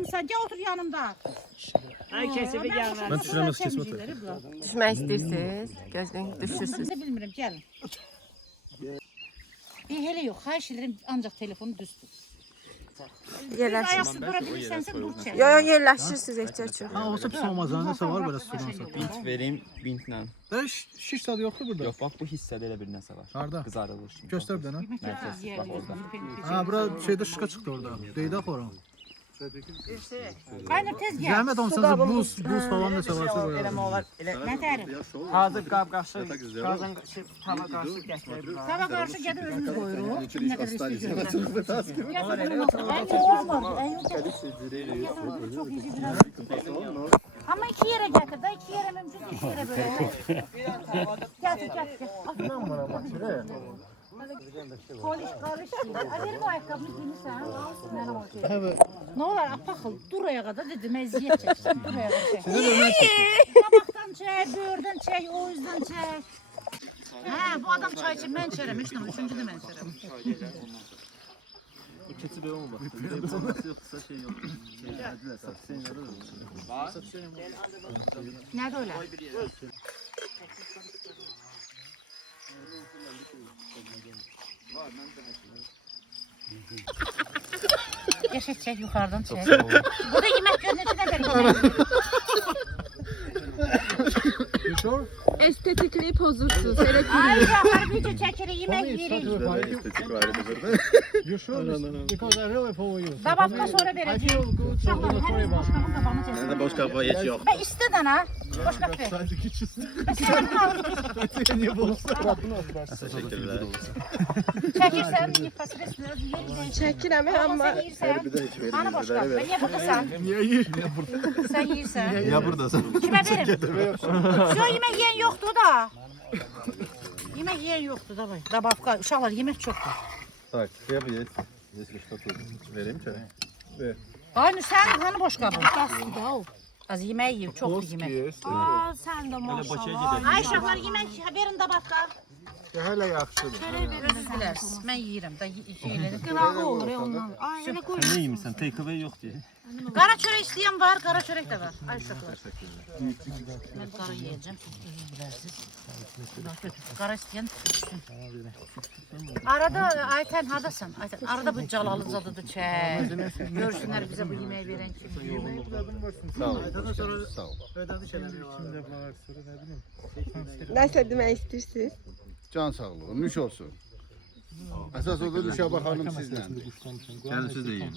almışsan gel otur yanımda. Ay kesip gelmez. Ben düşüremez kesme otur. Düşmək istəyirsiniz? Gözdən düşürsünüz. Ben de bilmiyorum gelin. Bir hele yok. Xahiş ederim ancak telefonu düz tut. Yerləşin. Ayaqsı durabilirsense dur çek. Yo, yerləşirsiniz ehtiyac yox. Ha olsa pis olmaz ha. Nəsə var belə sudan satın. Bint vereyim, bintlə. Şiş tadı yoxdur burada. Yox, bax bu hissədə elə bir nəsə var. Harda? Qızarılır şimdi. Göstər bir dənə. Mərkəz, bax orada. Ha bura şeydə şışqa çıxdı orada. Deydək ora. Kaynar tez gel. Zəhmət olsanız buz falan nəsə varsa qoyalım. Eləmə olar. Elə Ne derim? hazır qab qaşı, qazan tava qaşı gətirib. Tava karşı geldi özümüz koyuyoruz. Ne kadar istiyoruz. Olmaz. Çok iyi biraz. Ama iki yere getir. Da iki yere mümkün iki yere böyle. Getir. Polis karıştı. Verim o ayakkabını giymişsen. Evet. Ne olur apakıl duraya kadar dedim eziyet çeksin. Duraya kadar çek. Tabaktan çek, böğürden çek, o yüzden çek. Ha bu adam çay için ben içerim. Üçüncü de ben içerim. Keçi belə olmaz. Yoxsa şey yox. Nerede öyle? Yaşa çek yukarıdan çek. Bu da yemek görünüşü ne derim? Estetikliyi pozursuz. Ay ya harbice çekeri yemek yeri. You sure? Because I really follow you. Dabapka sonra vereceğim. Uşaklar her boşkabın kabağını çeksin. Nədə boş qaba heç yox. Ben isteden ha. Boşkab ver. Sadece keçisin. Niye Təşəkkürlər. çekirsen fasulye biraz yerine. Çəkirəm amma Sen yiyirsen. Bana boşkab. Ben niye buradasın? Niye yiyir? Niye burada? Sen yiyirsen. Ya buradasın. Kime verim? Yo yemek yiyen yoktu da. Yemek yiyen yoktu da. Dabapka. Uşaklar yemek çoktu. Так, хлеб есть. Если что-то vereyim çay. Aynı sen hani boşkabın. Az yemeği yiyor. Çok yemek. Aa, sən də maşallah. Ay uşaklar yemek verin dabapka. Hele yaxşıdır. Özür dileriz. Ben yiyirim da şeyleri. Qınağı olur ya ondan. Ay, elə qoy. Ne yemişsən? Take away yox diye. Kara çörek isteyen var, kara çörek de var. Ay uşaklar. Ben kara yiyeceğim. Özür dilersiniz. Kara isteyen tutsun. Arada Ayten hadasın. Ayten arada bu Calalızadı'da çek. Görsünler bize bu yemeği veren kim. Sağ ol. Sağ ol. Ödədi şeyləri kimdə var, sonra nə bilim. Nəsə demək istəyirsiniz? Can sağlığı, nuş olsun. Əsas odur Nüşabə xanım sizlə. Gəlin siz də yiyin.